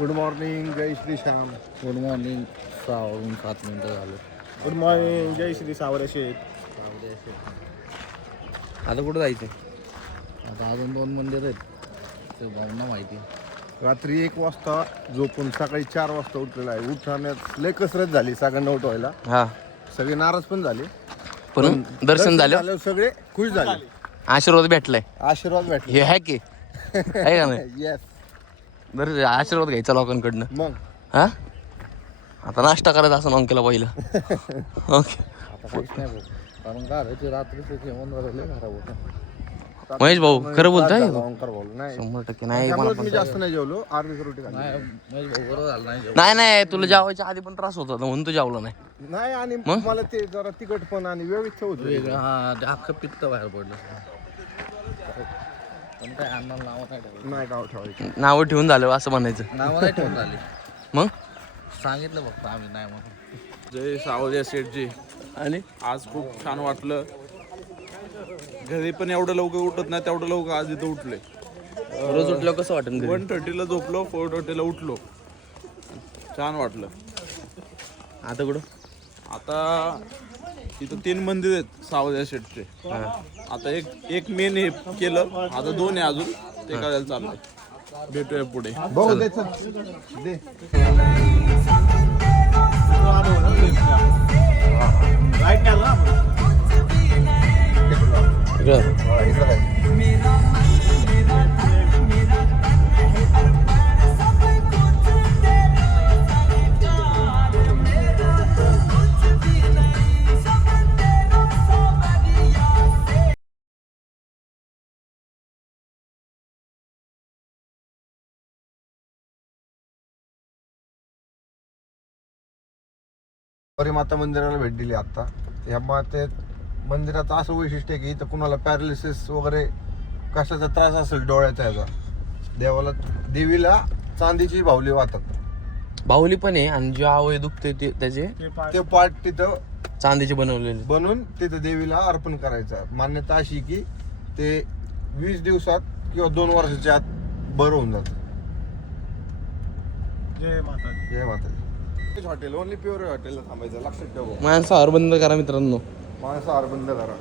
Good morning, जय Shri Shyam. Good morning. 6:07 झालं. Good morning, जय श्री सावरे शेठ. आता कुठं जायचं? आता अजून 2 मंदिर आहेत, ते भावना माहिती. रात्री 1 वाजता झोपून सकाळी 4 वाजता उठलेला आहे. उठण्यात लय कसरत झाली सगळ्यांना उठवायला. हा, सगळे नाराज पण झाले, पण दर्शन झालं, सगळे खुश झाले. आशीर्वाद भेटलाय. आशीर्वाद भेटले. हे आहे की आहे का नाही? येस. दर आशीर्वाद घ्यायचा लोकांकडनं. मग हा, आता नाश्ता करायचा असं मग केला पहिलं. ओके. आता काहीच नाही भाऊ, कारण काय रात्रीचं जेवण वगैरे खराब होतं. महेश भाऊ खरं बोलताय? ओंकार बोल नाही, 100% नाही. त्यामुळेच मी जास्त नाही जेवलो. अर्धी रोटी खाल्ली. नाही नाही, तुला जेवायच्या आधी पण त्रास होता म्हणून तू जेवला नाही. नाही, आणि मला ते जरा तिखटपण आणि व्यवस्थित होत वेगळं. हा, ते अख्खं पित्त बाहेर पडलं. पण काय अन्नाला नाव नाही ठेवलं. नाही गाव ठेवायचं. नावं ठेवून झालं असं म्हणायचं. नावं नाही ठेवून झाली. मग सांगितलं फक्त आम्ही नाही म्हणून. जय सावरिया सेठजी. आणि आज खूप छान वाटलं. घरी पण एवढं लवकर उठत नाही, तेवढं लवकर आज इथं उठले. रोज उठलं कसं वाटतं? 1:30ला झोपलो, 4:30ला उठलो. छान वाटलं. आता कुठं? आता इथं 3 मंदिर आहेत सावरिया शेठचे. आता एक मेन हे केलं, आता 2 आहे अजून, ते करायला चाललंय. भेटूया पुढे. बघू दे, चल. दे. माता मंदिराला भेट दिली आता. या मंदिराचं असं वैशिष्ट्य आहे की इथं कुणाला पॅरालिसिस वगैरे कशाचा त्रास असेल डोळ्याचा याचा, देवीला चांदीची बाहुली वाहतात. बाहुली पण आहे, आणि जे आवय दुखते त्याचे ते पार्ट तिथं चांदीचे बनवलेले. बनवून तिथं देवीला अर्पण करायचं. मान्यता अशी की ते 20 दिवसात किंवा 2 वर्षाच्या आत बरं होऊन जातं. जय माता. जय माता. हॉटेल ओनली प्युअर हॉटेलला थांबायचं, लक्षात ठेवा. माणसावर बंद करा मित्रांनो. माणसावर बंद करा.